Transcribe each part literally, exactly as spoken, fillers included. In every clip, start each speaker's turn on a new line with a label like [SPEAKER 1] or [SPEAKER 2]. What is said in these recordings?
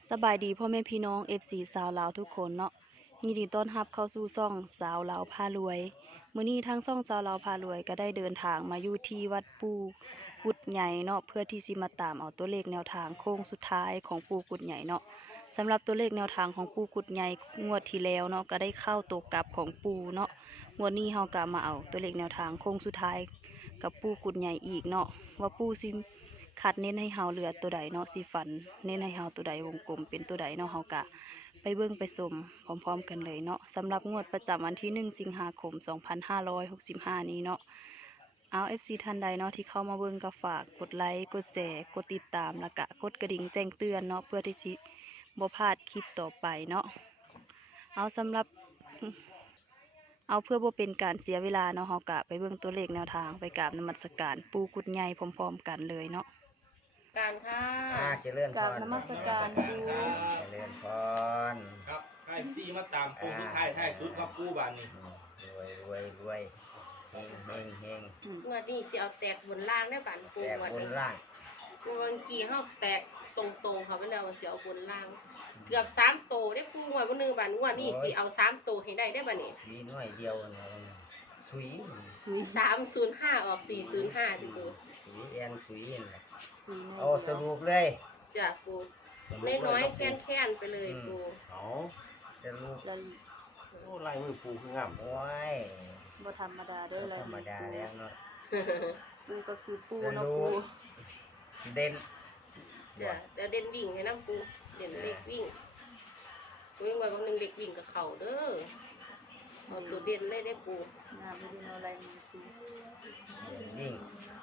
[SPEAKER 1] สบายดีพ่อแม่พี่น้อง เอฟ ซี สาวลาวทุกคนเนาะยินดีต้อนรับเข้าสู่ช่องสาวลาวพารวยมื้อนี้ทางช่องสาวลาวพารวยก็ได้เดินทางมาอยู่ที่วัดปู่กุดใหญ่เนาะเพื่อที่สิมาตามเอาตัวเลขแนวทางโค้งสุดท้ายของปู่กุดใหญ่เนาะสำหรับตัวเลขแนวทางของปู่กุดใหญ่งวดที่แล้วเนาะก็ได้เข้าตัวกลับของปู่เนาะงวดนี้เฮาก็มาเอาตัวเลขแนวทางโค้งสุดท้ายกับปู่กุดใหญ่อีกเนาะว่าปู่สิคัดเน้นให้เฮาเหลือตัวใดเนาะสิฝันเน้นให้เฮาตัวใดวงกลมเป็นตัวใดเนาะเฮากะไปเบิ่งไปชมพร้อมๆกันเลยเนาะสำหรับงวดประจำวันที่หนึ่งสิงหาคมสองพันห้าร้อยหกสิบห้านี้เนาะเอา เอฟ ซี ท่านใดเนาะที่เข้ามาเบิ่งก็ฝากกดไลค์กดแชร์กดติดตามแล้วก็กดกระดิ่งแจ้งเตือนเนาะเพื่อที่สิบ่พลาดคลิปต่อไปเนาะเอาสำหรับเอาเพื่อบ่เป็นการเสียเวลาเนาะเฮากะไปเบิ่งตัวเลขแนวทางไปกราบนมัสการปู่กุดใหญ่พร้อมๆกันเลยเนาะ
[SPEAKER 2] การค่ะ
[SPEAKER 3] อ่าเจริญพ
[SPEAKER 1] กราบ
[SPEAKER 3] ร
[SPEAKER 1] นมัสการปู่
[SPEAKER 3] เจริญพร
[SPEAKER 4] ครับไอ้ซีมาตามโค้งทุกท้ายท้ายสุดครับกู้บานนี้
[SPEAKER 3] รวยรวยรวยเฮงเฮงเฮง
[SPEAKER 2] เมื่อนี้สิเอาแตกบนล่างได้บันปู
[SPEAKER 3] แต่
[SPEAKER 2] วัน
[SPEAKER 3] บน
[SPEAKER 2] นี้
[SPEAKER 3] ล่าง
[SPEAKER 2] ปูวันกี่เฮาแตกตรงๆเขาไปแล้วสิเอาบนล่าง เกือบสามโตได้ปูวันวันนึงบันวันนี้สิเอาสามโตให้ได้ได้บันนี้
[SPEAKER 3] สีน้อยเดียวนะสุย
[SPEAKER 1] สุย
[SPEAKER 2] สามศูนย์ห้าออกสี่ศูนย์ห้าดีดู
[SPEAKER 3] สุยแอนสุยเห็นไหม
[SPEAKER 1] สุย
[SPEAKER 3] เอาสรุปเลย
[SPEAKER 2] จ้ะปูน้อยๆแค้นๆไปเลยปู
[SPEAKER 5] เอา
[SPEAKER 3] สรุป
[SPEAKER 1] สรุป
[SPEAKER 5] โอ้ลายมือปูคืองาม
[SPEAKER 3] โอ้ย
[SPEAKER 1] บ่ธรรมดาเด้อ
[SPEAKER 3] ธ
[SPEAKER 1] เลย
[SPEAKER 3] รรมดาแล้วเนาะ
[SPEAKER 1] ปูก็คือปู
[SPEAKER 3] ส
[SPEAKER 1] เนาะ
[SPEAKER 3] รุ
[SPEAKER 1] ปู
[SPEAKER 3] ปเด่น
[SPEAKER 2] จ้ะเดี๋ยวเด่นวิ่งให้น้ำปูเด่นเล็กวิ่งปูยังไงวันนึงเล็กวิ่งกับเข่าเด้อเอาตัวเด่นเลยได้ปู
[SPEAKER 1] งามไปดูเนาะลายมือปู
[SPEAKER 3] เด่นวิ่ง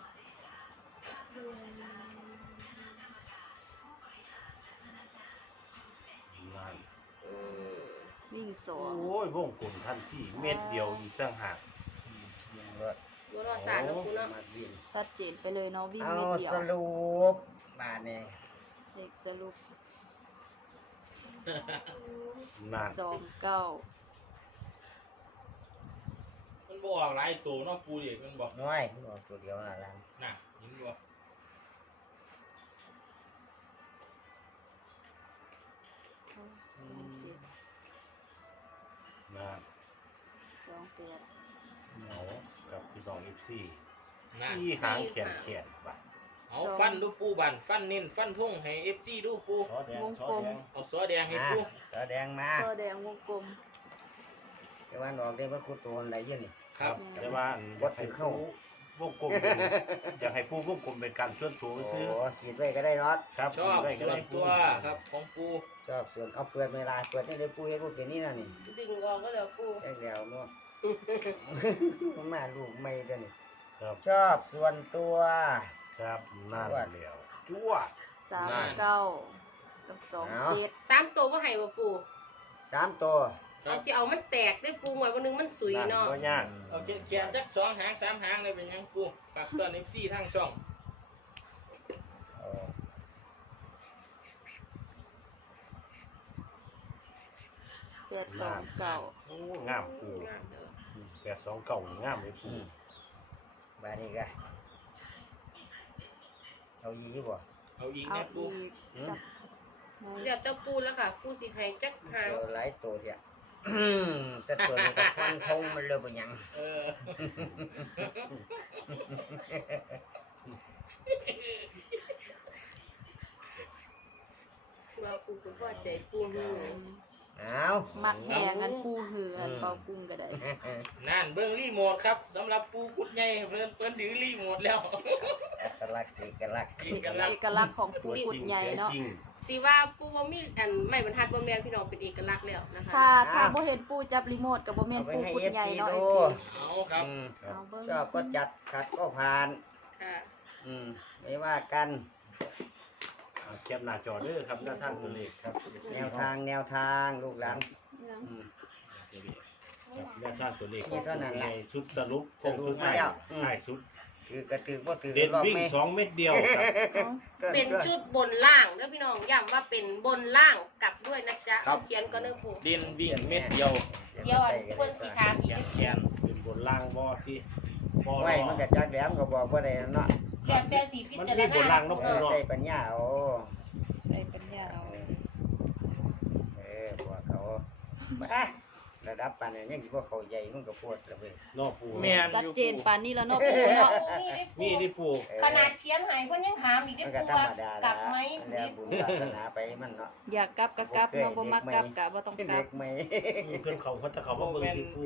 [SPEAKER 5] นั่น
[SPEAKER 2] อืม
[SPEAKER 1] วิ่งสอง
[SPEAKER 5] โอ้ยวงกลมทันที่เม็ดเดียวอีกตั้งหาก
[SPEAKER 3] วิ่งรถ
[SPEAKER 2] บัวรอสารเนาะปูเนาะ
[SPEAKER 3] มาวิ่ง
[SPEAKER 1] ชัดเจนไปเลยเนาะวิ่ง
[SPEAKER 3] เอา
[SPEAKER 1] ไม่เดียว
[SPEAKER 3] สรุปมาเนี่ย
[SPEAKER 1] เลขสรุป
[SPEAKER 5] นั่น
[SPEAKER 1] สองเก้า
[SPEAKER 4] มันบอกหลายตัวเนาะปูเด็กมันบอก
[SPEAKER 3] น้อยบอกตัวเดียวน่ะล่ะ
[SPEAKER 4] น่ะยินบอก
[SPEAKER 1] สองเจ็ด
[SPEAKER 5] นั่น
[SPEAKER 1] สองแปด
[SPEAKER 5] เอากับพี่น้องเอฟซี
[SPEAKER 4] น่ะ
[SPEAKER 5] ที่หางแขนแขนบัด
[SPEAKER 4] เอาฟันดูปูบันฟันเน้นฟันทุ่งให้เอฟซีดูปู
[SPEAKER 5] ซอแดงซอแดง
[SPEAKER 4] เอาซอแดงให้
[SPEAKER 3] อ่ะ
[SPEAKER 4] ปู
[SPEAKER 3] ตัวแดงมา
[SPEAKER 1] ตัวแดงวงกลม
[SPEAKER 3] แต่ว่าออกได้ว่าครูตัวอะไรเยี่ยนี่
[SPEAKER 4] ครับ
[SPEAKER 5] แต่ว่า
[SPEAKER 3] วัดถึงเข้า
[SPEAKER 5] วงกลมเป็นอยากให้ปูวงกลมเป็นการส่วนตัว
[SPEAKER 3] โอ้
[SPEAKER 5] ซื้อ
[SPEAKER 3] ขีดไว้ก็ได้รอด
[SPEAKER 5] ครับ
[SPEAKER 4] ชอบ
[SPEAKER 5] ได้ก็
[SPEAKER 4] ส่ว
[SPEAKER 5] ได้
[SPEAKER 4] นตัวครับของปู
[SPEAKER 3] ชอบส่วนเอาเปิดเวลาเปิดนี่เลยปูให้ปูเป็นนี่นะนี่
[SPEAKER 2] ดึงออกก็แล้วปู
[SPEAKER 3] แจ้งเดียวเนาะมันมาลูกไม่เด้อนี่
[SPEAKER 5] ครับ
[SPEAKER 3] ชอบส่วนตัว
[SPEAKER 5] ครับนั่นแล้วจั่ว
[SPEAKER 1] สามเก้ากับสองเจ็ด
[SPEAKER 2] สามตัวว่าให้บ่ปู
[SPEAKER 3] สามตัว
[SPEAKER 4] ครั
[SPEAKER 2] เอา
[SPEAKER 4] บ
[SPEAKER 2] ที่เอามันแตกได้ปูไว้วันนึงมันสุย
[SPEAKER 5] นั่น
[SPEAKER 2] เนาะ
[SPEAKER 5] ก็ยาก
[SPEAKER 4] เอาเขียนเขียนจักสองหางสามหางเลยเป็นยังปูฝากตอนเอฟซีทั้งช่อง
[SPEAKER 3] เอา
[SPEAKER 1] แปดสองเก้า
[SPEAKER 5] โอ้งามปูแปดสองเก่างามเลยปู
[SPEAKER 3] บาดนี้ก็เอายีบ่
[SPEAKER 4] เอาอีก
[SPEAKER 1] เอา
[SPEAKER 4] นะปู
[SPEAKER 1] อีกจับ
[SPEAKER 2] เดี๋ยวเต้าปูแล้วค่ะปูสิให้จักหาง
[SPEAKER 3] ตัวหลายตัวเดียวแต่ตัวนี้ก็ฟันธงมันเลยบ่หยัง
[SPEAKER 4] เออ
[SPEAKER 2] ว่าปูคุณพ่อใจปูหือ
[SPEAKER 3] เอา
[SPEAKER 1] มักแหงอันปูเหือนเป่ากุ้งก็ได้
[SPEAKER 4] นั่นเบิ้งรีโมทครับสำหรับปูกุดใหญ่เพิ่นเพิ่นถือรีโมทแล้ว
[SPEAKER 3] เอกลักษณ์เอกลักษณ์
[SPEAKER 4] เอกลักษ
[SPEAKER 1] เอ
[SPEAKER 4] ณ์
[SPEAKER 1] กลักษณ์ของปูกุดใหญ่เนาะ
[SPEAKER 5] จริง
[SPEAKER 2] สิว่าปูว่ามีอันไม่บรรทัดบ่แม่นพี่น้องเป็นเอกลักษณ์แล้วนะคะ
[SPEAKER 1] ถ้าถ้าบ่เห็นปูจับรีโมทกับบ่แม่นปูกุดใหญ่เนาะ
[SPEAKER 3] เอา
[SPEAKER 1] ไอ้
[SPEAKER 3] ไว้
[SPEAKER 1] สิ
[SPEAKER 3] ให้ เอฟซีดู
[SPEAKER 4] เอาครับ
[SPEAKER 3] อืม
[SPEAKER 1] เอาเบิ่ง
[SPEAKER 3] ชอบก็จัดขัดก็ผ่าน
[SPEAKER 2] ค่ะ
[SPEAKER 3] อืมไม่ว่ากัน
[SPEAKER 5] เอาแคปหน้าจอเด้อครับหน้าทางตัวเลขครับ
[SPEAKER 3] แนวทางแนวทางลูกหลานอืม
[SPEAKER 5] ครับแนวทางตัวเลข
[SPEAKER 3] นี่เท่านั้นแหละ
[SPEAKER 5] ในชุดสรุป
[SPEAKER 3] สรุป
[SPEAKER 5] สุดท้าย
[SPEAKER 3] มาแล้วอืม
[SPEAKER 5] ท้ายสุด
[SPEAKER 3] คือกระตือว่าตือ
[SPEAKER 5] เด่น
[SPEAKER 3] รอบ
[SPEAKER 5] วิ่ง
[SPEAKER 3] ไม่
[SPEAKER 5] สองเม็ดเดียวครับ
[SPEAKER 2] เป็นชุดบนล่างเด้อพี่น้องย้ำว่าเป็นบนล่างกลับด้วยนะจ๊ะเอาเขียนก็เด้อปู
[SPEAKER 4] เด่นวิ่งเม็ดเดียว
[SPEAKER 2] เดี๋ยวอันเพิ่นสิถาม
[SPEAKER 4] แข
[SPEAKER 2] อีก
[SPEAKER 4] นแขน
[SPEAKER 5] เป็นบนล่างบ่ที่บ่
[SPEAKER 3] ไว้มันก็จักแหลมก็บอกว่าได้เนาะ
[SPEAKER 2] แล้วแต่สิพิ
[SPEAKER 5] มัน
[SPEAKER 2] จาร
[SPEAKER 5] มี
[SPEAKER 2] ณา
[SPEAKER 5] บนล่างเนาะ
[SPEAKER 3] เอ
[SPEAKER 5] ปู
[SPEAKER 3] อ
[SPEAKER 5] เนาะ
[SPEAKER 3] ใส่ปัญญาเอา
[SPEAKER 1] ใส่ปัญญาเอา
[SPEAKER 3] บ้าระดับปานนั้นยังสิบ่เข้าใจมันก็ปวดแล้วเว้ย
[SPEAKER 5] นอกปู
[SPEAKER 4] แม่น
[SPEAKER 1] ชัด
[SPEAKER 4] อยู่
[SPEAKER 1] เจนปานนี้แล้วเนาะปูเนาะ
[SPEAKER 5] มีที่ปู
[SPEAKER 3] เออ
[SPEAKER 2] ขนาดเขียนให้เพิ่นยังถามอีกได้
[SPEAKER 3] มันก็
[SPEAKER 2] ปู
[SPEAKER 3] ธรร
[SPEAKER 2] ว่าม
[SPEAKER 3] ดาก
[SPEAKER 2] ลับไหม
[SPEAKER 3] อันแล้วบุญศาสนาไปมันเนาะ
[SPEAKER 1] อยากกลับก็กลับเนาะบ่มักกลับก็บ่ต้องกลั
[SPEAKER 3] เด็
[SPEAKER 1] บ
[SPEAKER 3] กไหม
[SPEAKER 5] เพิ่นเขาเขาจะเขาว่าเบิ่งที่ปู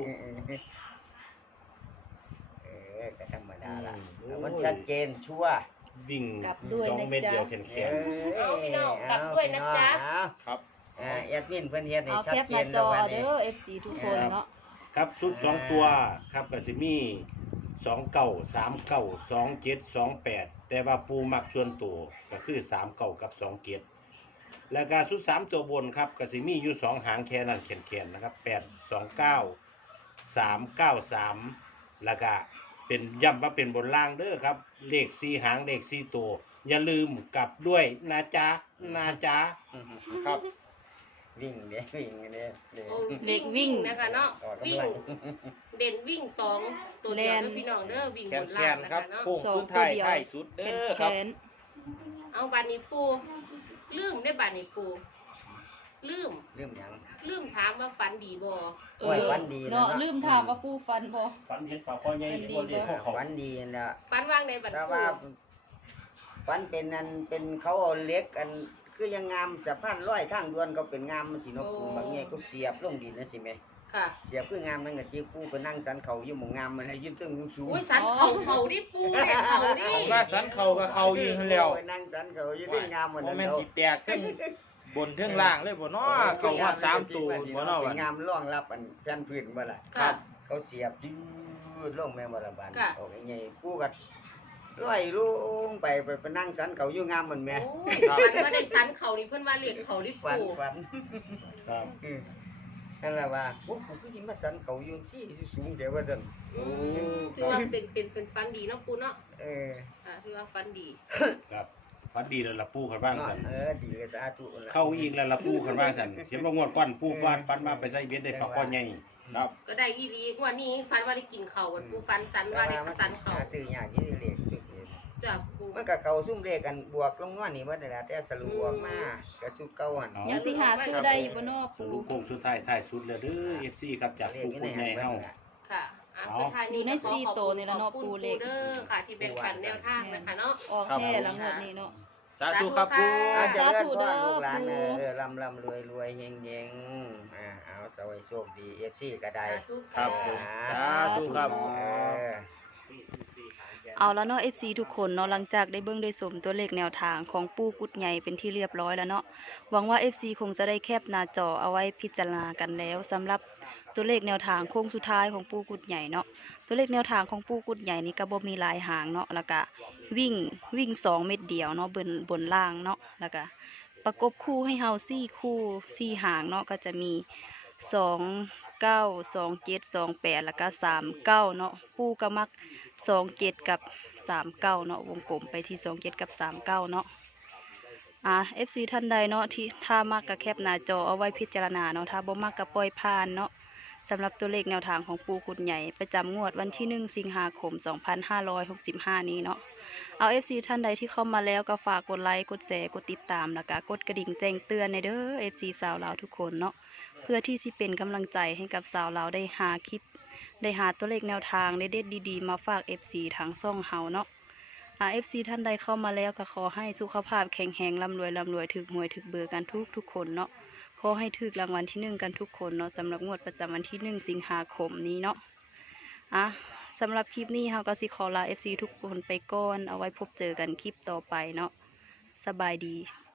[SPEAKER 3] เออก็ธรรมดาละ
[SPEAKER 5] อืม
[SPEAKER 3] แต่มันชัดเจนชัวร์
[SPEAKER 5] วิ่ง
[SPEAKER 1] กลับด้วย
[SPEAKER 5] สอง
[SPEAKER 1] นะ
[SPEAKER 5] เม็ด
[SPEAKER 1] จ๊ะ
[SPEAKER 5] เดียวแขนแข
[SPEAKER 3] เอน อ
[SPEAKER 2] เอาพี่น้องกลับด้วยนะจ๊ะ
[SPEAKER 3] เอา
[SPEAKER 4] ครับ
[SPEAKER 3] อ่าแอดมินเพิ่นเฮ็ดให้
[SPEAKER 1] เอา
[SPEAKER 3] ชัด
[SPEAKER 1] แคป
[SPEAKER 3] เจ
[SPEAKER 1] หน้าน จ
[SPEAKER 3] แล้ว
[SPEAKER 1] อ
[SPEAKER 3] วัน
[SPEAKER 1] เด้
[SPEAKER 3] นี้
[SPEAKER 1] อ เอฟ ซี ทุกคนเนาะ
[SPEAKER 5] ครับชุดสองตัวครับก็สิมีสองเก้าสามเก้าสองเจ็ดสองแปดแต่ว่าปูมักส่วนตัวก็คือสามเก้ากับสองเจ็ดแล้วก็ชุดสามตัวบนครับก็สิมีอยู่สองหางแค่นั้นแขนๆนะครับแปดสองเก้าสามเก้าสามแล้วก็เป็นย้ำว่าเป็นบนล่างเด้อครับ เลขสี่หางเลขสี่ตัว อย่าลืมกลับด้วยนะจ๊ะนะจ๊ะ
[SPEAKER 4] ครับ
[SPEAKER 3] วิ่งเด้วิ่งเด้เด้
[SPEAKER 2] โอ้
[SPEAKER 1] เด็กวิ่ง
[SPEAKER 2] นะคะเนาะ
[SPEAKER 3] ออก
[SPEAKER 2] วิ่
[SPEAKER 3] กำ
[SPEAKER 2] ง
[SPEAKER 3] ลัง
[SPEAKER 2] เด่นวิ่งสองตัวเดียว
[SPEAKER 1] แล่น
[SPEAKER 2] เด้อพี่น้องเด้อวิ่ง
[SPEAKER 4] แข
[SPEAKER 2] บ
[SPEAKER 4] น
[SPEAKER 2] น
[SPEAKER 4] แข
[SPEAKER 2] ล่าง
[SPEAKER 4] น
[SPEAKER 2] นะ
[SPEAKER 4] ครั
[SPEAKER 2] คะ
[SPEAKER 4] บ
[SPEAKER 2] เนาะ
[SPEAKER 4] โค้ง
[SPEAKER 1] สอง
[SPEAKER 4] สุดท้าย
[SPEAKER 1] ตัวเดียว
[SPEAKER 4] ท้ายสุด
[SPEAKER 1] แข
[SPEAKER 4] เด้
[SPEAKER 1] น
[SPEAKER 4] อ
[SPEAKER 1] แข
[SPEAKER 4] ครับ
[SPEAKER 1] น
[SPEAKER 2] เอาบานิปูลืมได้บานิปูลืม
[SPEAKER 3] เรื่องหยัง
[SPEAKER 2] ลืมถามว่าฝันดีบ่
[SPEAKER 3] โอ้ยฝันดีนะ
[SPEAKER 1] เนาะ
[SPEAKER 3] เนาะ
[SPEAKER 1] ลืมถามว่าปูฟันบ่
[SPEAKER 5] ฝันเห็นปลาข้อใหญ่
[SPEAKER 1] ฝันดี
[SPEAKER 5] บ่เรียก
[SPEAKER 1] บ่
[SPEAKER 5] เขาเขา
[SPEAKER 3] ฝันดีนั่นแหละ
[SPEAKER 2] ฝันว่างในบัด
[SPEAKER 3] แต่
[SPEAKER 2] ปู
[SPEAKER 3] ว่าฝันเป็นอันเป็นเขาเอาเหล็กอันคือยังงามสะพานร้อยทางด่วนเขาเป็นงามมันสิเนาะกูบางแง่ก็เสียบลงดินนะสิแม่
[SPEAKER 2] ค่ะ
[SPEAKER 3] เสียบคืองามนั่นก็จีกูไปนั่งสันเขาอยู่หมู่งามมันให้ยืนตึงสูง
[SPEAKER 2] อุ้ยสันเขาเขาดิปูเนี่ยเขาดิ
[SPEAKER 4] ผมว่าสันเขากับเขายิงทันแล้ว
[SPEAKER 3] ไปนั่งสันเขาอยู่ด้วยงามมัน
[SPEAKER 4] บ่
[SPEAKER 3] นั่น
[SPEAKER 4] แม่น
[SPEAKER 3] เขา
[SPEAKER 4] สิแตกทั้งบนทั้งล่างเลยบ่เนาะเขาว่าสามตัวบ่เนาะ
[SPEAKER 3] เป็
[SPEAKER 4] วัน
[SPEAKER 3] นงามร่องรับอันแผ่นพื้นบ่ล่ะ
[SPEAKER 2] ค่ะ
[SPEAKER 3] เขาเสียบยืดลงแม่บ่ละบาน
[SPEAKER 2] ค่ะ
[SPEAKER 3] โอ้ยไงกูก็ร้อยลุงไปไปไปนั่งสันเขาอยู่งามมันแม่
[SPEAKER 2] โอ้ยฝันว่าได้สันเขานี่เพิ่นว่าเรียกเขาดิ
[SPEAKER 3] ฝัน
[SPEAKER 2] ปู
[SPEAKER 3] ฝัน
[SPEAKER 5] ครับ
[SPEAKER 3] อืมนั่นแหละว่าโอ้กูคือสิมาสันเขาอยู่ที่สูงเดี๋ยวว่าซั่น
[SPEAKER 2] อืมถือว่าเป็นเป็นเป็นฝันดีเนาะปูเนาะ
[SPEAKER 3] เออ
[SPEAKER 2] อ่าถือว่าฝันดี
[SPEAKER 5] ครับฝันดีแล้วล่ะปูคันว่างสัน
[SPEAKER 3] เออดีก็สาธุล่ะ
[SPEAKER 5] เข้าอีกแล้วล่ะปูคันว่างสันเห็นว่างวดก้อนปูฟาดฟันมาไปใส่เบ็ดได้ปลาข้อใหญ่ครับ
[SPEAKER 2] ก็ได้อีหลีงวันนี้ฝันว่าได้กินเขาววันปูฝันสันว่าได้สันเขา
[SPEAKER 3] หาซื้อยากยี่เลขสุดนี่
[SPEAKER 2] จ้ะปู
[SPEAKER 3] มันก็เข้าซุ่มเลขกันบวกลงน้อยนี่บ่ได้ล่ะแต่สรุปออกมาก็สุดเก่าหั่น
[SPEAKER 5] เอา
[SPEAKER 1] ยังสิหาซื้อได้อยู่บ่เนาะ
[SPEAKER 5] ส
[SPEAKER 1] ปู
[SPEAKER 5] รุปโค้งสุดท้ายท้ายสุดแล้วเด้อ เอฟ ซี ครับจาก
[SPEAKER 3] เล
[SPEAKER 5] ปู
[SPEAKER 3] ข
[SPEAKER 5] คุณใหญ่เฮา
[SPEAKER 2] ค่ะอ่ะ
[SPEAKER 5] เอา
[SPEAKER 2] สุดท้ายนี้
[SPEAKER 1] อยู่ใน
[SPEAKER 2] ก็ขอ
[SPEAKER 1] สี่
[SPEAKER 2] ขอบ
[SPEAKER 1] โต
[SPEAKER 2] คุณ
[SPEAKER 1] นี่แล้วเนาะ
[SPEAKER 2] ขอบคุณ
[SPEAKER 1] ปูเลข
[SPEAKER 2] เด้อค่ะ ที่แบ่งปันแนวทางนะคะเนาะ
[SPEAKER 1] ออกแค่ละงวดนี้เนาะ
[SPEAKER 4] สาธุครับปู
[SPEAKER 3] อาจจะ
[SPEAKER 1] สา
[SPEAKER 3] เลิศ
[SPEAKER 1] ธุ
[SPEAKER 3] พ่
[SPEAKER 1] เด้
[SPEAKER 3] อ
[SPEAKER 1] อ
[SPEAKER 3] ลูกหลาน
[SPEAKER 1] ปู่
[SPEAKER 3] เออลำลำรวยรวยเฮงเฮงอ่าเอาสวัสดีโชคดี เอฟ ซี ก็ได้
[SPEAKER 2] สาธุ
[SPEAKER 4] ครั
[SPEAKER 2] ค่ะ
[SPEAKER 4] บผมสาธุครับ
[SPEAKER 3] เออ
[SPEAKER 1] เอาแล้วเนาะ เอฟ ซี ทุกคนเนาะหลังจากได้เบิ่งได้สมตัวเลขแนวทางของปูกุดใหญ่เป็นที่เรียบร้อยแล้วเนาะหวังว่า เอฟ ซี คงจะได้แคปหน้าจอเอาไว้พิจารณากันแล้วสำหรับตัวเลขแนวทางโค้งสุดท้ายของปูกุดใหญ่เนาะตัวเลขแนวทางของปูกุดใหญ่นี่ก็บ่มีหลายหางเนาะแล้วก็วิ่งวิ่งสองเม็ดเดียวเนาะบนบนล่างเนาะแล้วก็ประกบคู่ให้เฮาสี่คู่สี่หางเนาะก็จะมีสองเก้าสองเจ็ดสองแปดแล้วก็สามเก้าเนาะปูก็มักสองเจ็ดกับสามเก้าเนาะวงกลมไปที่สองเจ็ดกับสามเก้าเนาะอ่า เอฟ ซี ท่านใดเนาะที่ถ้ามากกับแคปหน้าจอเอาไว้พิจารณาเนาะถ้าบ่มากกับปล่อยผ่านเนาะสำหรับตัวเลขแนวทางของปูกุดใหญ่ประจำงวดวันที่หนึ่งสิงหาคมสองพันห้าร้อยหกสิบห้านี้เนาะเอา เอฟ ซี ท่านใดที่เข้ามาแล้วก็ฝากกดไลค์กดแชร์กดติดตามแล้วก็กดกระดิ่งแจ้งเตือนในเด้อ เอฟ ซี สาวลาวทุกคนเนาะเพื่อที่สิเป็นกำลังใจให้กับสาวลาวได้หาคลิปได้หาตัวเลขแนวทางเด็ดๆดีๆมาฝาก เอฟ ซี ทางช่องเฮาเนาะอ่า เอฟ ซี ท่านใดเข้ามาแล้วก็ขอให้สุขภาพแข็งแรงร่ำรวยร่ำรวยถึกหวยถึกเบอร์กันทุกทุกคนเนาะขอให้ถึกรางวัลที่หนึ่งกันทุกคนเนาะสำหรับงวดประจำวันที่หนึ่งสิงหาคมนี้เนาะอ่ะสำหรับคลิปนี้เฮาก็สิขอลา เอฟ ซี ทุกคนไปก่อนเอาไว้พบเจอกันคลิปต่อไปเนาะสบายดี